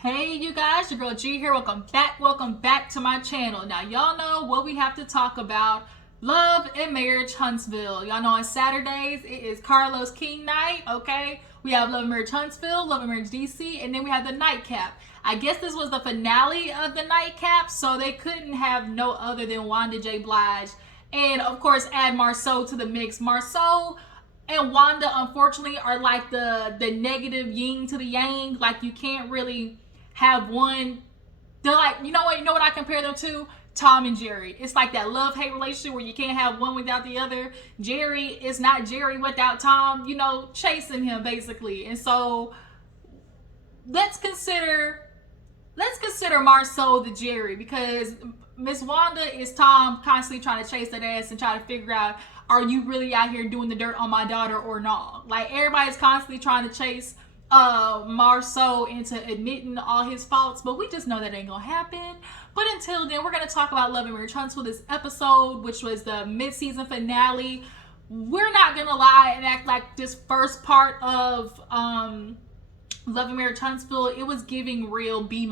Hey you guys, your girl G here. Welcome back to my channel. Now y'all know what we have to talk about. Love and Marriage Huntsville. Y'all know on Saturdays it is Carlos King night, okay? We have Love and Marriage Huntsville, Love and Marriage DC, and then we have the nightcap. I guess this was the finale of the nightcap, so they couldn't have no other than Wanda J. Blige. And of course add Marceau to the mix. Marceau and Wanda unfortunately are like the negative yin to the yang. Like you can't really have one. They're like, you know what I compare them to? Tom and Jerry. It's like that love-hate relationship where you can't have one without the other. Jerry is not Jerry without Tom, chasing him basically. And so let's consider Marceau the Jerry, because Miss Wanda is Tom constantly trying to chase that ass and try to figure out, are you really out here doing the dirt on my daughter or not? Like everybody's constantly trying to chase Marceau into admitting all his faults, but we just know that ain't gonna happen. But until then, we're gonna talk about Love and Marriage Huntsville this episode, which was the mid-season finale. We're not gonna lie and act like this first part of Love and Marriage Huntsville, it was giving real B-.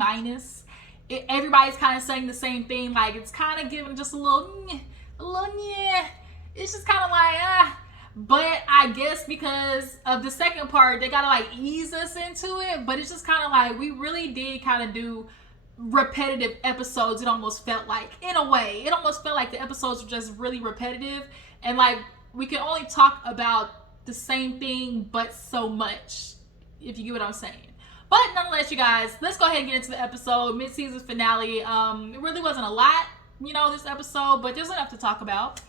Everybody's kind of saying the same thing, like it's kind of giving just a little yeah. It's just kind of like But I guess because of the second part, they gotta like ease us into it. But it's just kind of like we really did kind of do repetitive episodes. It almost felt like, in a way, it almost felt like the episodes were just really repetitive, and like we can only talk about the same thing but so much, if you get what I'm saying. But nonetheless, you guys, let's go ahead and get into the episode. Mid-season finale. It really wasn't a lot, this episode, but there's enough to talk about.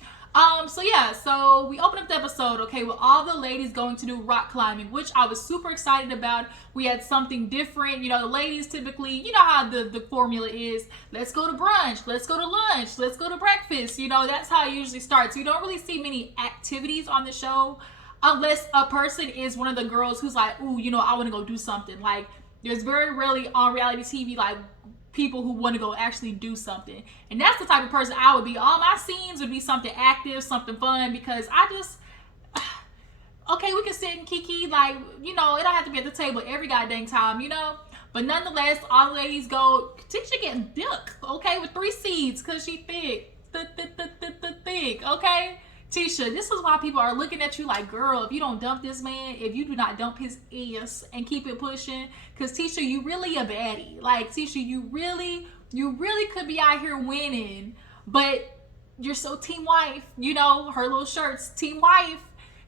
So we open up the episode, okay, with all the ladies going to do rock climbing, which I was super excited about. We had something different. The ladies typically, you know how the formula is. Let's go to brunch, let's go to lunch, let's go to breakfast. That's how it usually starts. You don't really see many activities on the show unless a person is one of the girls who's like, ooh, I want to go do something. Like, there's very rarely on reality TV, like, people who want to go actually do something. And that's the type of person I would be. All my scenes would be something active, something fun, because I just, okay, we can sit and kiki, like, it don't have to be at the table every goddamn time, But nonetheless, all the ladies go, Tisha getting thick, okay, with 3 seeds, because she thick, okay? Tisha, this is why people are looking at you like, girl, if you don't dump this man, if you do not dump his ass and keep it pushing, because Tisha, you really a baddie. Like, Tisha, you really could be out here winning, but you're so team wife, her little shirts, team wife,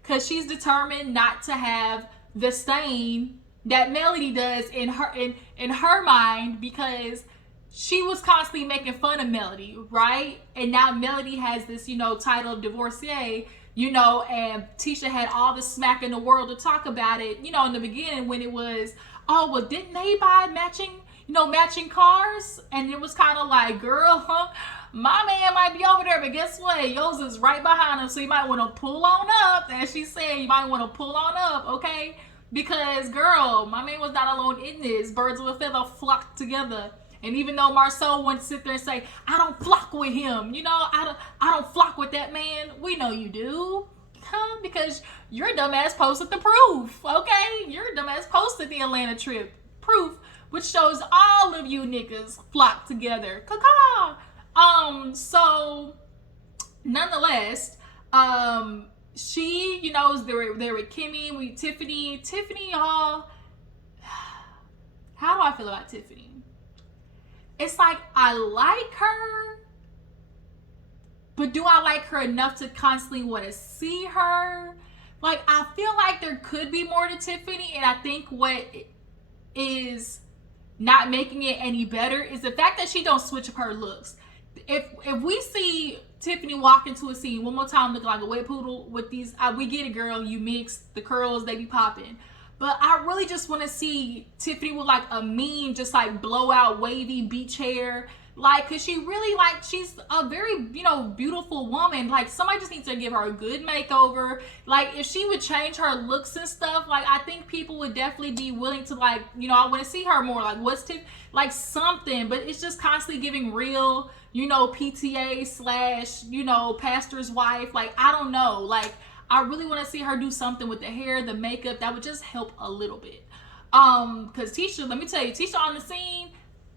because she's determined not to have the stain that Melody does in her mind, because she was constantly making fun of Melody, right? And now Melody has this, title of divorcee, and Tisha had all the smack in the world to talk about it, in the beginning when it was, oh, well, didn't they buy matching cars? And it was kind of like, girl, my man might be over there, but guess what? Yours is right behind him, so you might want to pull on up. As she said, you might want to pull on up, okay? Because, girl, my man was not alone in this. Birds of a feather flock together. And even though Marceau wants to sit there and say, I don't flock with him, I don't flock with that man, we know you do. Because your dumbass posted the proof, okay? Your dumbass posted the Atlanta trip proof, which shows all of you niggas flock together. Caw-caw. So, nonetheless, she, is there with Kimmy, Tiffany, y'all. How do I feel about Tiffany? It's like, I like her, but do I like her enough to constantly want to see her? Like, I feel like there could be more to Tiffany, and I think what is not making it any better is the fact that she don't switch up her looks. If we see Tiffany walk into a scene one more time looking like a wet poodle with these, we get it, girl, you mix the curls, they be popping. But I really just want to see Tiffany with like a mean, just like blowout, wavy beach hair. Like, cause she really, like, she's a very, beautiful woman. Like, somebody just needs to give her a good makeover. Like, if she would change her looks and stuff, like, I think people would definitely be willing to, like, I want to see her more. Like, what's Tiff, like something. But it's just constantly giving real, PTA / pastor's wife. Like, I don't know. Like, I really want to see her do something with the hair, the makeup. That would just help a little bit. Because Tisha, let me tell you, Tisha on the scene,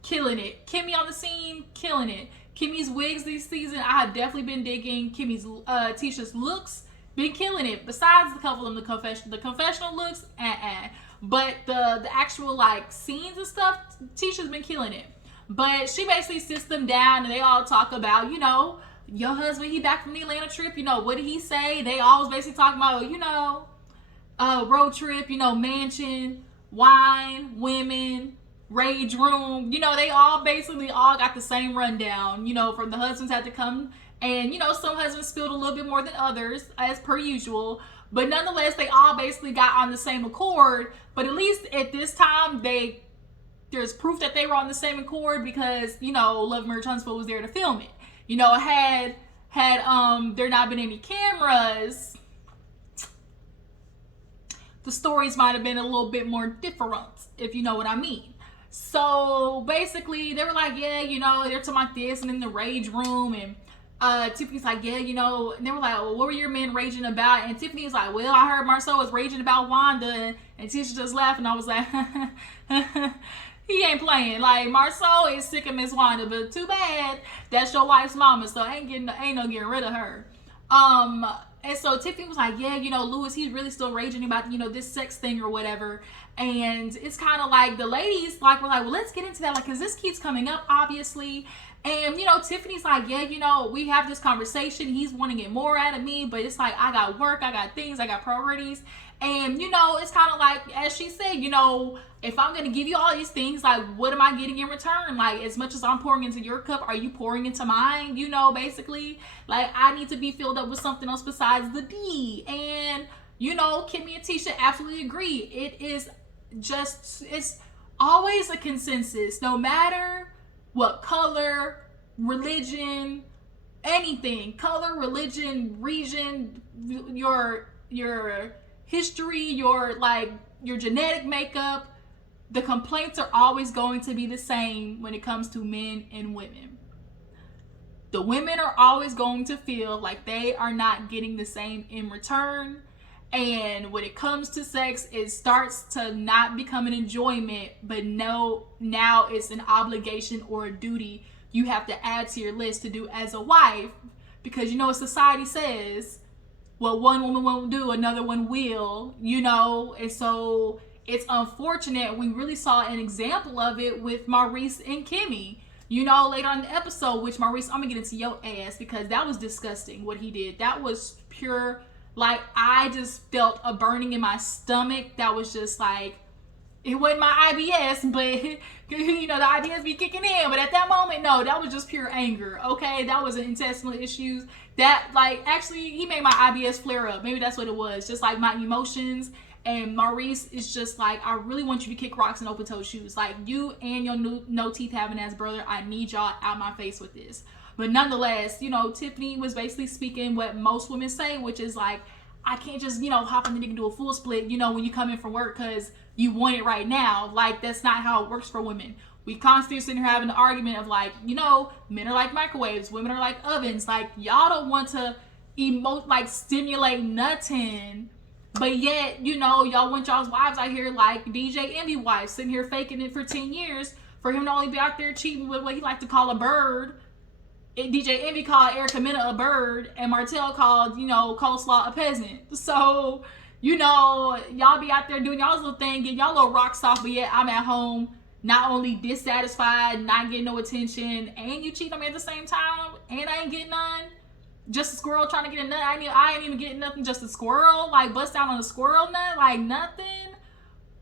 killing it. Kimmi on the scene, killing it. Kimmi's wigs this season, I have definitely been digging. Tisha's looks, been killing it. Besides the couple of the confessional looks, but the actual like scenes and stuff, Tisha's been killing it. But she basically sits them down and they all talk about, you know, your husband, he back from the Atlanta trip, you know, what did he say? They always basically talking about, you know, road trip, you know, mansion, wine, women, rage room. You know, they all basically all got the same rundown. You know, from the husbands had to come, and you know, some husbands spilled a little bit more than others, as per usual. But nonetheless, they all basically got on the same accord. But at least at this time, there's proof that they were on the same accord because, you know, Love Marriage Huntsville was there to film it. You know, had there not been any cameras, the stories might have been a little bit more different, if you know what I mean. So basically, they were like, yeah, you know, they're talking about this, and in the rage room, and Tiffany's like, yeah, you know, and they were like, well, what were your men raging about? And Tiffany was like, well, I heard Marcel was raging about Wanda, and Tisha just laughed, and I was like, he ain't playing. Like, Marcel is sick of Miss Wanda, but too bad, that's your wife's mama, so ain't no getting rid of her. And so Tiffany was like, yeah, you know, Louis, he's really still raging about, you know, this sex thing or whatever. And it's kind of like the ladies like were like, well, let's get into that, like, because this keeps coming up, obviously. And, you know, Tiffany's like, yeah, you know, we have this conversation. He's wanting to get more out of me, but it's like, I got work, I got things, I got priorities. And, you know, it's kind of like, as she said, you know, if I'm going to give you all these things, like, what am I getting in return? Like, as much as I'm pouring into your cup, are you pouring into mine? You know, basically, like, I need to be filled up with something else besides the D. And, you know, Kimmi and Tisha absolutely agree. It's always a consensus, no matter what color, religion, anything, color, religion, region, your history, your genetic makeup, the complaints are always going to be the same when it comes to men and women. The women are always going to feel like they are not getting the same in return. And when it comes to sex, it starts to not become an enjoyment, but no, now it's an obligation or a duty you have to add to your list to do as a wife. Because, you know, society says, what one woman won't do, another one will, you know. And so it's unfortunate. We really saw an example of it with Maurice and Kimmi. You know, later on in the episode, which Maurice, I'm going to get into your ass because that was disgusting what he did. That was pure, like, I just felt a burning in my stomach. That was just like, it wasn't my IBS, but, you know, the IBS be kicking in. But at that moment, no, that was just pure anger, okay? That was intestinal issues. That, like, actually, he made my IBS flare up. Maybe that's what it was. Just, like, my emotions. And Maurice is just like, I really want you to kick rocks in open-toe shoes. Like, you and your no teeth having ass brother, I need y'all out my face with this. But nonetheless, you know, Tiffany was basically speaking what most women say, which is like, I can't just, you know, hop in the nigga and do a full split, you know, when you come in from work because you want it right now. Like, that's not how it works for women. We constantly sitting here having the argument of like, you know, men are like microwaves, women are like ovens. Like, y'all don't want to emote, like, stimulate nothing. But yet, you know, y'all want y'all's wives out here like DJ Envy wives sitting here faking it for 10 years for him to only be out there cheating with what he like to call a bird. DJ Envy called Erica Mena a bird, and Martell called, you know, Coleslaw a peasant. So, you know, y'all be out there doing y'all's little thing, getting y'all little rocks off, but yet I'm at home, not only dissatisfied, not getting no attention, and you cheat on me at the same time, and I ain't getting none. Just a squirrel trying to get a nut. I ain't even getting nothing. Just a squirrel, like, bust down on a squirrel nut, like nothing.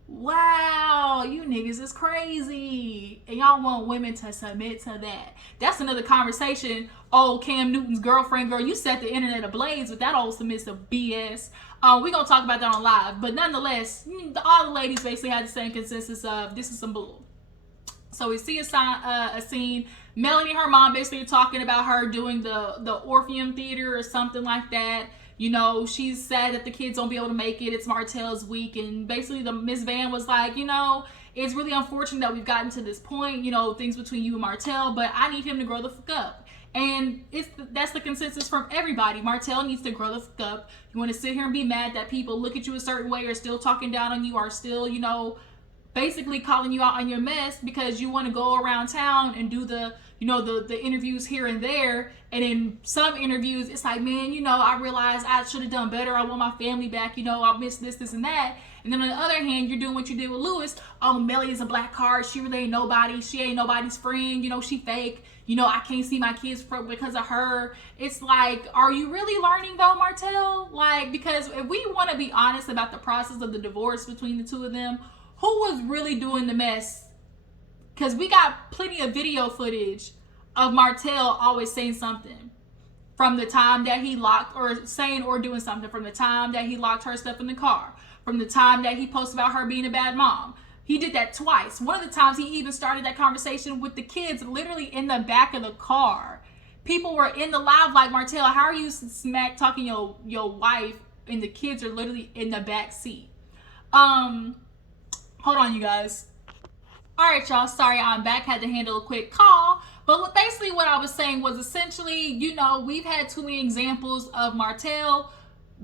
Wow, you niggas is crazy. And y'all want women to submit to that. That's another conversation. Oh, Cam Newton's girlfriend, girl, you set the internet ablaze with that old submissive BS. We're going to talk about that on live. But nonetheless, all the ladies basically had the same consensus of this is some bull. So we see a scene. Melanie and her mom basically talking about her doing the Orpheum Theater or something like that. You know, she's sad that the kids won't be able to make it. It's Martell's week. And basically the Miss Van was like, you know, it's really unfortunate that we've gotten to this point, you know, things between you and Martell, but I need him to grow the fuck up. And that's the consensus from everybody. Martell needs to grow the fuck up. You want to sit here and be mad that people look at you a certain way or still talking down on you or still, you know, basically calling you out on your mess because you want to go around town and do the the interviews here and there. And in some interviews it's like, man, I realized I should have done better, I want my family back, I miss this and that. And then on the other hand, you're doing what you did with Lewis. Oh, Melly is a black card, she really ain't nobody, she ain't nobody's friend, she fake, I can't see my kids because of her. It's like, are you really learning though, Martell? Like, because if we want to be honest about the process of the divorce between the two of them, who was really doing the mess? Because we got plenty of video footage of Martell always saying something from the time that he locked, or saying or doing something from the time that he locked her stuff in the car, from the time that he posted about her being a bad mom. He did that twice. One of the times he even started that conversation with the kids literally in the back of the car. People were in the live like, Martell, how are you smack talking your wife and the kids are literally in the back seat? Hold on, you guys. All right, y'all. Sorry, I'm back. Had to handle a quick call. But basically what I was saying was essentially, we've had too many examples of Martell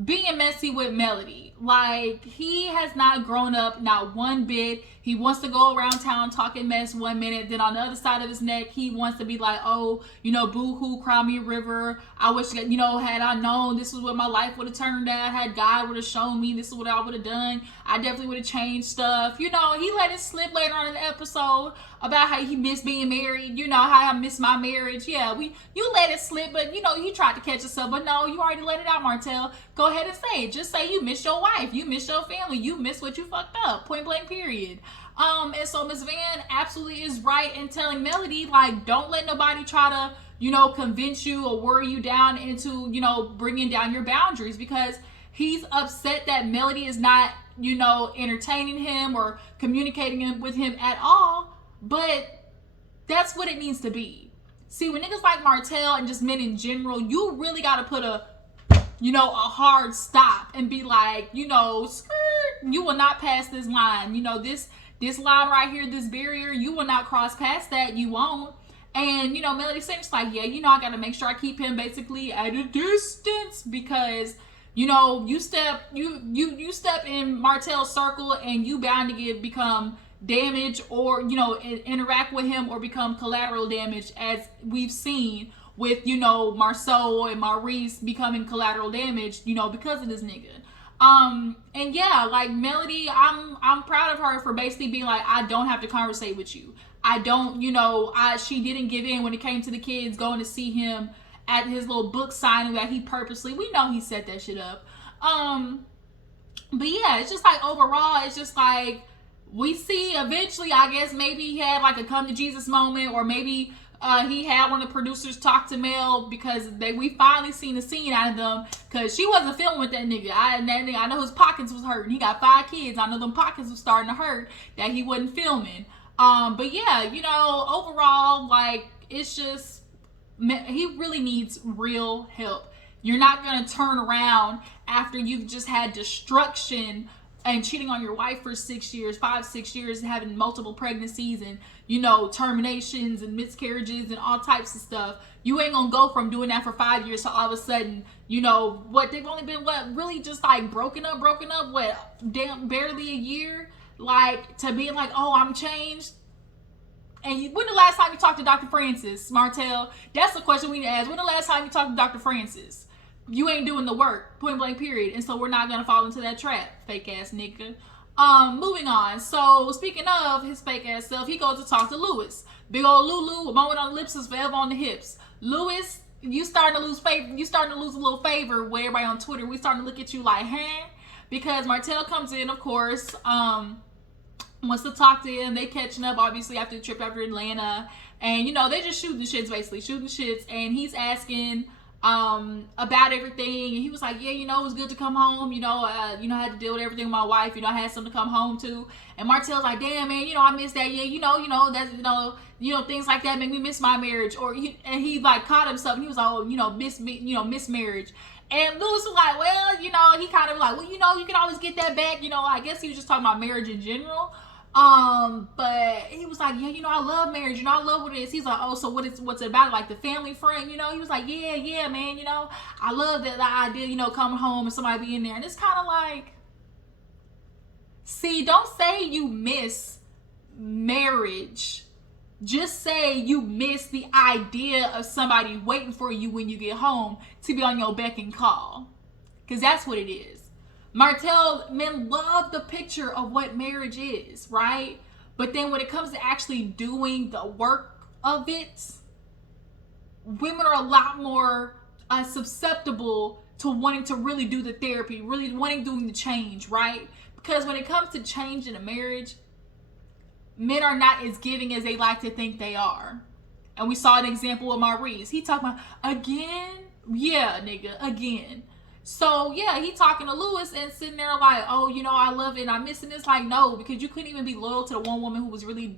being messy with Melody. Like, he has not grown up, not one bit. He wants to go around town talking mess one minute, then on the other side of his neck he wants to be like, oh, boo-hoo, cry me a river, I wish that, had I known this was what my life would have turned out, had God would have shown me this is what I would have done, I definitely would have changed stuff. He let it slip later on in the episode about how he missed being married, how I miss my marriage. Yeah, you let it slip, but you tried to catch yourself, but no, you already let it out, Martell. Go ahead and say it. Just say you miss your wife, you miss your family, you miss what you fucked up, point blank period. And so Miss Van absolutely is right in telling Melody, like, don't let nobody try to, convince you or worry you down into, bringing down your boundaries, because he's upset that Melody is not, entertaining him or communicating with him at all. But that's what it needs to be. See, when niggas like Martell and just men in general, you really got to put a hard stop and be like, skirt, you will not pass this line. This line right here, this barrier, you will not cross past that. You won't. And, Melody Saint's like, yeah, I got to make sure I keep him basically at a distance, because, you step in Martell's circle and you bound to become damage, or, interact with him or become collateral damage, as we've seen with, Marceau and Maurice becoming collateral damage, because of this nigga. And yeah, like Melody, I'm proud of her for basically being like, I don't have to conversate with you. I don't, she didn't give in when it came to the kids going to see him at his little book signing that he purposely, we know he set that shit up. But yeah, it's just like overall, it's just like, we see eventually, I guess maybe he had like a come to Jesus moment, or maybe he had one of the producers talk to Mel, because we finally seen a scene out of them, because she wasn't filming with that nigga. I know his pockets was hurting. He got 5 kids. I know them pockets was starting to hurt that he wasn't filming. But yeah, overall, like, it's just, he really needs real help. You're not going to turn around after you've just had destruction and cheating on your wife for 6 years, 5-6 years, and having multiple pregnancies and, terminations and miscarriages and all types of stuff. You ain't gonna go from doing that for 5 years to all of a sudden, they've only been, really just like broken up, barely a year, like, to being like, oh, I'm changed. And when the last time you talked to Dr. Francis, Martell? That's the question we need to ask. When the last time you talked to Dr. Francis? You ain't doing the work, point blank period. And so we're not gonna fall into that trap, fake ass nigga. Moving on. So speaking of his fake ass self, he goes to talk to Lewis. Big old Lulu, a moment on the lips is forever on the hips. Lewis, you starting to lose favor. You starting to lose a little favor with everybody on Twitter. We starting to look at you like, huh? Because Martell comes in, of course, wants to talk to him. They catching up, obviously, after the trip after Atlanta. And, they just shooting shits, basically. Shooting shits. And he's asking about everything, and he was like, yeah, it was good to come home, I had to deal with everything with my wife, I had something to come home to. And Martell's like, damn, man, I miss that. Yeah, that's, things like that make me miss my marriage. Or and he like caught himself, and he was like, oh, miss marriage. And Lewis was like, well, he kind of like, well, you can always get that back. I guess he was just talking about marriage in general. But he was like, yeah, I love marriage, I love what it is. He's like, oh, so what's it about? Like the family friend, he was like, yeah, man, I love that the idea, coming home and somebody being there. And it's kind of like, see, don't say you miss marriage. Just say you miss the idea of somebody waiting for you when you get home to be on your beck and call. Because that's what it is. Martell, men love the picture of what marriage is, right? But then when it comes to actually doing the work of it, women are a lot more susceptible to wanting to really do the therapy, really wanting doing the change, right? Because when it comes to change in a marriage, men are not as giving as they like to think they are. And we saw an example with Maurice. He talking about, again? Yeah, nigga, again. So, yeah, he talking to Lewis and sitting there like, oh, you know, I love it and I'm missing this. Like, no, because you couldn't even be loyal to the one woman who was really,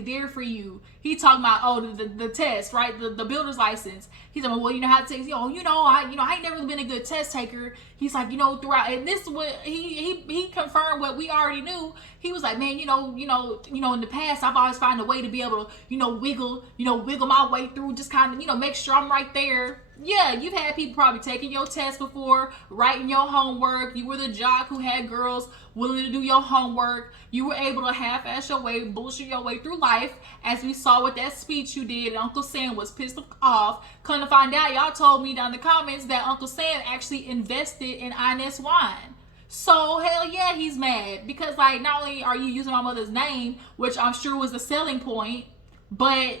there for you. He talking about, oh, the test, right? The builder's license. He's like, well, you know how to take, I ain't never really been a good test taker. He's like, throughout, and this is what, he confirmed what we already knew. He was like, man, in the past, I've always found a way to be able to, wiggle my way through, just kind of, make sure I'm right there. Yeah, you've had people probably taking your test before, writing your homework. You were the jock who had girls willing to do your homework. You were able to half-ass your way, bullshit your way through life, as we saw with that speech you did. And Uncle Sam was pissed off. Come to find out, y'all told me down in the comments that Uncle Sam actually invested in Inez wine. So, hell yeah, he's mad. Because, not only are you using my mother's name, which I'm sure was the selling point, but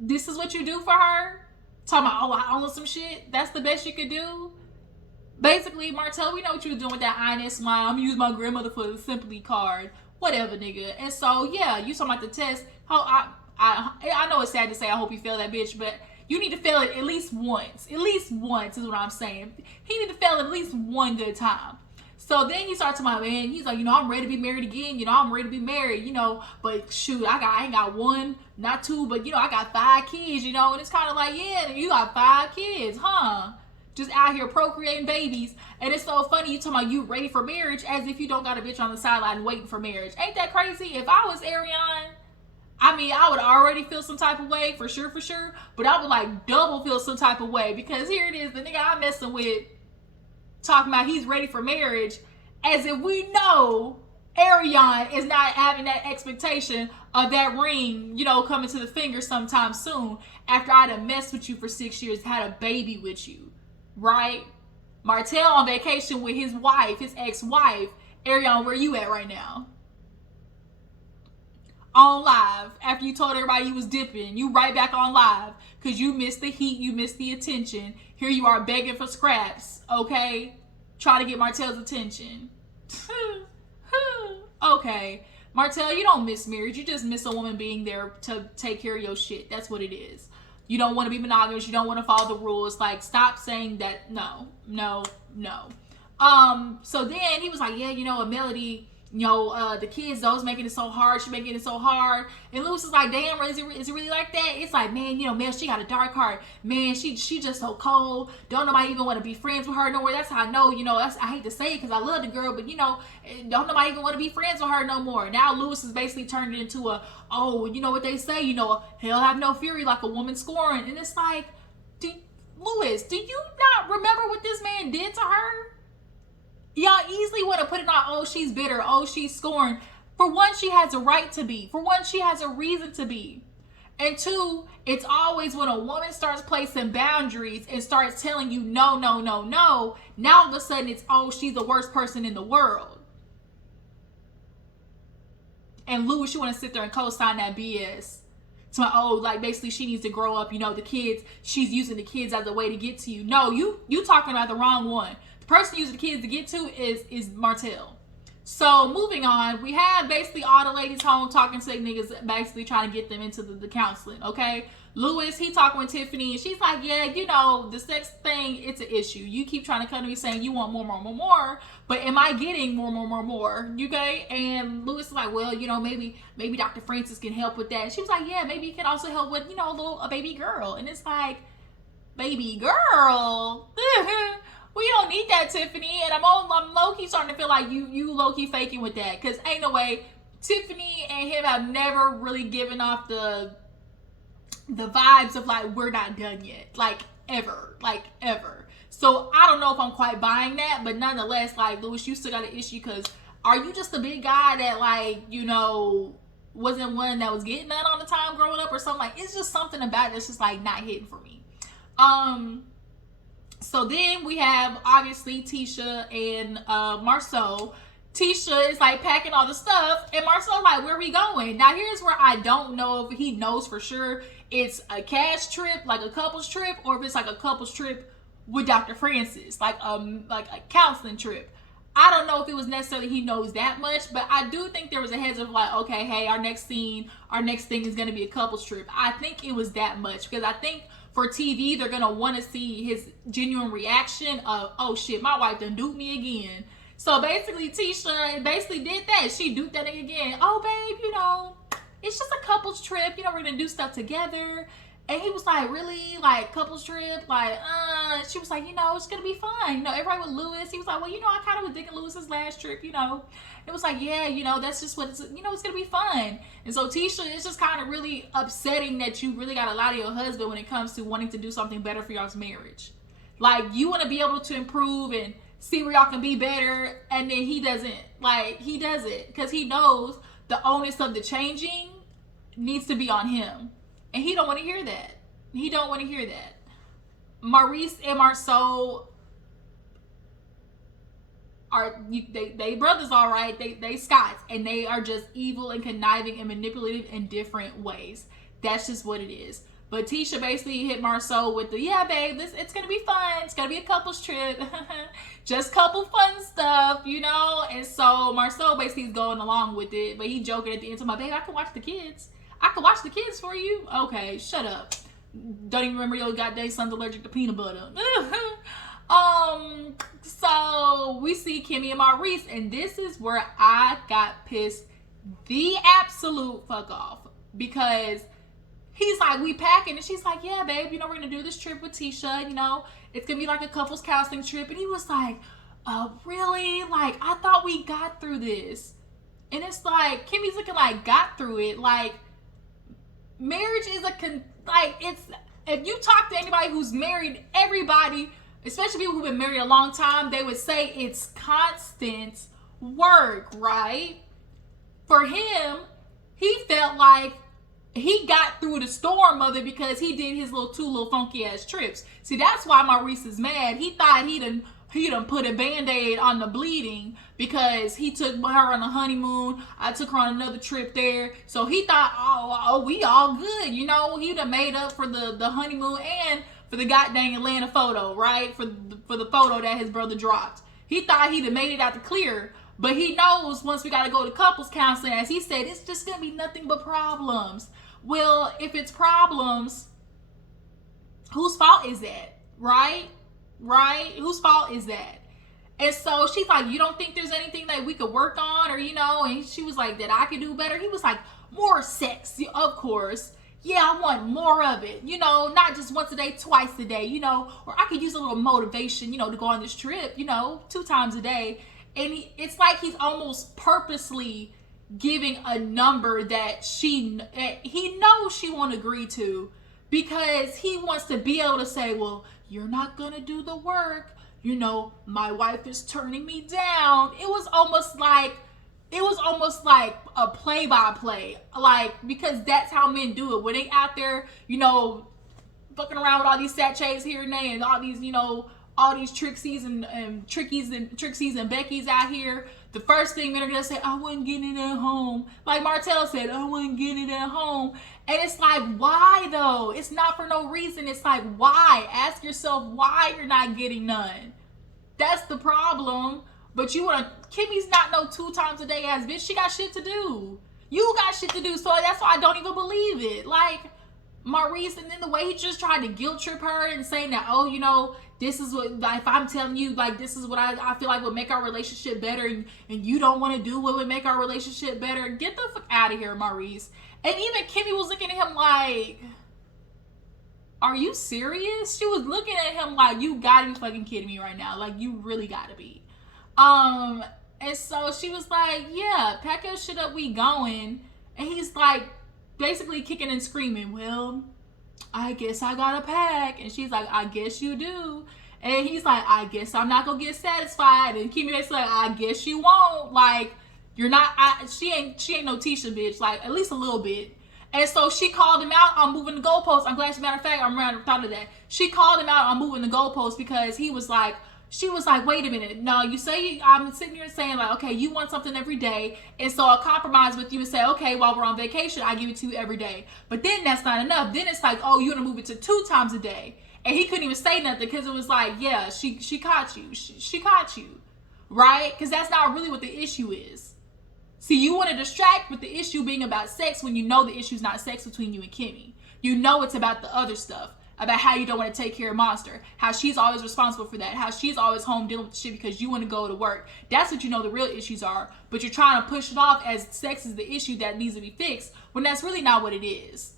this is what you do for her? Talking about, oh, I own some shit. That's the best you could do. Basically, Martell, we know what you were doing with that Inez smile. I'm using my grandmother for the Simply card. Whatever, nigga. And so, yeah, you talking about the test. I know it's sad to say I hope you fail that bitch, but you need to fail it at least once. At least once is what I'm saying. He need to fail at least one good time. So then he starts to my man. He's like, I'm ready to be married again. I'm ready to be married, but shoot, I ain't got one, not two, but I got 5 kids, and it's kind of like, yeah, you got 5 kids, huh? Just out here procreating babies. And it's so funny, you talking about you ready for marriage as if you don't got a bitch on the sideline waiting for marriage. Ain't that crazy? If I was Ariane, I would already feel some type of way, for sure, but I would double feel some type of way, because here it is, the nigga I'm messing with, talking about he's ready for marriage, as if we know Ariane is not having that expectation of that ring, coming to the finger sometime soon, after I'd have messed with you for 6 years, had a baby with you, right? Martell on vacation with his wife, his ex-wife. Ariane, where you at right now? On live, after you told everybody you was dipping, you right back on live, because you missed the heat, you missed the attention. Here you are begging for scraps, okay? Try to get Martell's attention. Okay. Martell, you don't miss marriage. You just miss a woman being there to take care of your shit. That's what it is. You don't want to be monogamous. You don't want to follow the rules. Stop saying that. No. So then he was like, yeah, a Melody, the kids, those making it so hard. She making it so hard. And Lewis is like, damn, is it really like that? It's like, man, Mel, she got a dark heart. Man, she just so cold. Don't nobody even want to be friends with her no more. That's how I know, I hate to say it because I love the girl, but, don't nobody even want to be friends with her no more. Now Lewis is basically turned it into what they say, hell have no fury like a woman scorned. And it's like, Lewis, do you not remember what this man did to her? Y'all easily want to put it on, oh, she's bitter, oh, she's scorned. For one, she has a right to be. For one, she has a reason to be. And two, it's always when a woman starts placing boundaries and starts telling you no. Now all of a sudden it's, oh, she's the worst person in the world. And Lewis, you want to sit there and co-sign that BS. So, basically she needs to grow up, the kids, she's using the kids as a way to get to you. No, you talking about the wrong one. The person using the kids to get to is Martell. So moving on, we have basically all the ladies home talking to their niggas, basically trying to get them into the counseling, okay? Lewis, he talking with Tiffany, and she's like, yeah, the sex thing, it's an issue. You keep trying to come to me saying you want more, but am I getting more, okay? And Lewis is like, well, maybe Dr. Francis can help with that. And she was like, yeah, maybe he can also help with, a baby girl. And it's like, baby girl? We don't need that, Tiffany. And I'm low-key starting to feel like you low-key faking with that. Because ain't no way. Tiffany and him have never really given off the vibes of we're not done yet. Ever. So I don't know if I'm quite buying that. But nonetheless, Lewis, you still got an issue because are you just a big guy that, like, you know, wasn't one that was getting none all the time growing up or something? Like, it's just something about it that's just like not hitting for me. So then we have obviously Tisha and Marceau. Tisha is like packing all the stuff, and Marceau like, where are we going? Now here's where I don't know if he knows for sure it's a cash trip, like a couples trip, or if it's like a couples trip with Dr. Francis, like a counseling trip. I don't know if it was necessarily he knows that much, but I do think there was a heads up like, okay, hey, our next thing is going to be a couples trip. I think it was that much, because I think for TV, they're going to want to see his genuine reaction of, oh shit, my wife done duped me again. So basically, Tisha basically did that. She duped that nigga again. Oh, babe, you know, it's just a couples trip. You know, we're going to do stuff together. And he was like, really? Like, couples trip? Like, she was like, you know, it's going to be fun. You know, everybody with Lewis. He was like, well, you know, I kind of was digging Lewis's last trip, you know. It was like, yeah, you know, that's just what it's, you know, it's going to be fun. And so Tisha, it's just kind of really upsetting that you really got to lie to your husband when it comes to wanting to do something better for y'all's marriage. Like, you want to be able to improve and see where y'all can be better, and then he doesn't. Like, he does it because he knows the onus of the changing needs to be on him. And he don't want to hear that. He don't want to hear that. Maurice and Marceau are, they brothers, all right. They Scots, and they are just evil and conniving and manipulative in different ways. That's just what it is. But Tisha basically hit Marceau with the, yeah, babe, it's going to be fun. It's going to be a couples trip. Just couple fun stuff, you know? And so Marceau basically is going along with it. But he joking at the end to my babe, I can watch the kids. I can watch the kids for you. Okay, shut up. Don't even remember your goddamn son's allergic to peanut butter. So we see Kimmi and Maurice, and this is where I got pissed the absolute fuck off, because he's like, we packing, and she's like, yeah, babe, you know, we're gonna do this trip with Tisha, you know, it's gonna be like a couples counseling trip. And he was like, really? Like, I thought we got through this. And it's like, Kimmy's looking like, got through it? Like, marriage is it's, if you talk to anybody who's married, everybody, especially people who've been married a long time, they would say it's constant work, right? For him, he felt like he got through the storm of it because he did his two little funky ass trips. See, that's why Maurice is mad. He thought he done put a band-aid on the bleeding because he took her on a honeymoon. I took her on another trip there. So he thought, oh, we all good. You know, he done made up for the honeymoon and for the goddamn Atlanta photo, right? For the photo that his brother dropped. He thought he'd have made it out the clear. But he knows once we got to go to couples counseling, as he said, it's just going to be nothing but problems. Well, if it's problems, whose fault is that? Right? Whose fault is that? And so she's like, you don't think there's anything that we could work on, or, you know? And she was like, that I could do better? He was like, more sex, of course. Yeah, I want more of it. You know, not just once a day, twice a day, you know? Or I could use a little motivation, you know, to go on this trip, you know, 2 times a day. And it's like he's almost purposely giving a number that he knows she won't agree to, because he wants to be able to say, well, you're not gonna do the work, you know, my wife is turning me down. It was almost like a play-by-play, like, because that's how men do it when they out there, you know, fucking around with all these sachets here and there, and all these, you know, all these Trixies and Trickies and Beckys out here. The first thing they're gonna say, I wasn't getting it at home. Like Martell said, I wasn't getting it at home. And it's like, why though? It's not for no reason. It's like, why? Ask yourself why you're not getting none. That's the problem. But you wanna, Kimmy's not no 2 times a day ass bitch. She got shit to do. You got shit to do. So that's why I don't even believe it. Like, Maurice, and then the way he just tried to guilt trip her and saying that, oh, you know, this is what, like, if I'm telling you, like, this is what I feel like would make our relationship better, and you don't want to do what would make our relationship better. Get the fuck out of here, Maurice. And even Kimmi was looking at him like, are you serious? She was looking at him like, you gotta be fucking kidding me right now. Like, you really gotta be. And so she was like, yeah, pack your shit up, we going. And he's like, basically kicking and screaming, well, I guess I gotta pack. And she's like, I guess you do. And he's like, I guess I'm not gonna get satisfied. And Kimmi's like, I guess you won't. Like, you're not. She ain't no Tisha bitch. Like, at least a little bit. And so she called him out on moving the goalposts. I'm glad, as a matter of fact, I'm around the thought of that. She called him out on moving the goalposts because he was like, she was like, wait a minute. No, you say, I'm sitting here saying like, okay, you want something every day. And so I'll compromise with you and say, okay, while we're on vacation, I give it to you every day. But then that's not enough. Then it's like, oh, you're gonna move it to 2 times a day. And he couldn't even say nothing because it was like, yeah, she caught you. She caught you. Right? Because that's not really what the issue is. See, you want to distract with the issue being about sex when you know the issue's not sex between you and Kimmi. You know it's about the other stuff. About how you don't want to take care of Monster. How she's always responsible for that. How she's always home dealing with shit because you want to go to work. That's what you know the real issues are. But you're trying to push it off as sex is the issue that needs to be fixed. When that's really not what it is.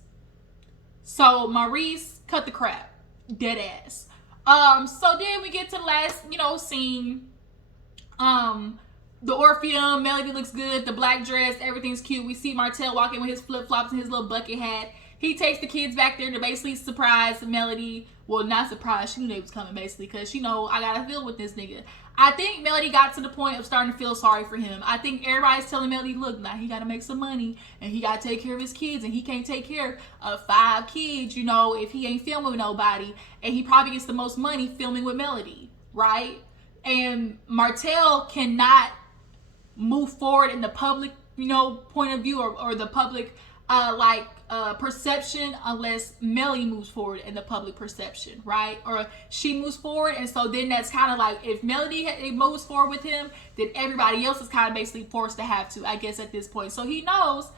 So, Maurice, cut the crap. Dead ass. So then we get to the last, scene. The Orpheum, Melody looks good, the black dress, everything's cute. We see Martell walking with his flip-flops and his little bucket hat. He takes the kids back there to basically surprise Melody. Well, not surprise, she knew they was coming basically, because she know I gotta deal with this nigga. I think Melody got to the point of starting to feel sorry for him. I think everybody's telling Melody, look, now he gotta make some money, and he gotta take care of his kids, and he can't take care of 5 kids, if he ain't filming with nobody, and he probably gets the most money filming with Melody, right? And Martell cannot move forward in the public, point of view or the public, perception unless Melody moves forward in the public perception, right? Or she moves forward, and so then that's kind of like if Melody moves forward with him, then everybody else is kind of basically forced to have to, I guess, at this point. So he knows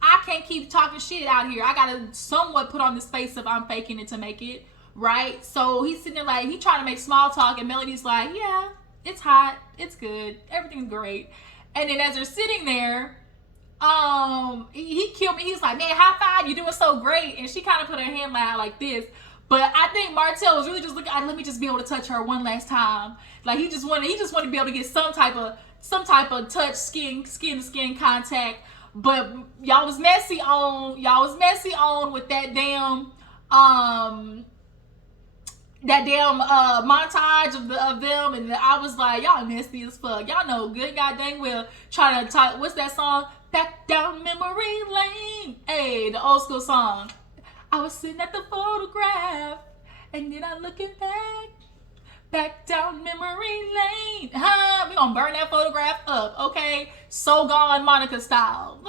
I can't keep talking shit out here. I gotta somewhat put on this face of I'm faking it to make it, right? So he's sitting there like he trying to make small talk, and Melody's like, yeah, it's hot, it's good, everything's great. And then as they're sitting there, he killed me. He's like, man, high five, you're doing so great. And she kind of put her hand like this. But I think Martell was really just looking, let me just be able to touch her one last time. Like he just wanted to be able to get some type of touch, skin to skin contact. But y'all was messy on with that damn montage of them, and I was like, y'all nasty as fuck. Y'all know good goddamn well trying to talk. What's that song? Back down memory lane. Hey, the old school song. I was sitting at the photograph, and then I looking back down memory lane. We gonna burn that photograph up, okay? So gone Monica style.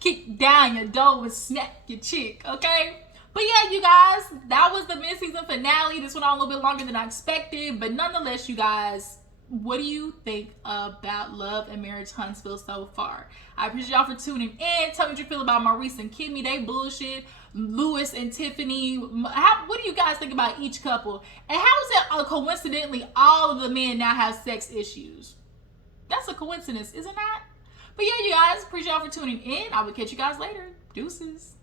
Kick down your door and snap your chick, okay? But yeah, you guys, that was the mid-season finale. This went on a little bit longer than I expected. But nonetheless, you guys, what do you think about Love and Marriage Huntsville so far? I appreciate y'all for tuning in. Tell me what you feel about Maurice and Kimmi. They bullshit. Louis and Tiffany. What do you guys think about each couple? And how is it coincidentally all of the men now have sex issues? That's a coincidence, is it not? But yeah, you guys, appreciate y'all for tuning in. I will catch you guys later. Deuces.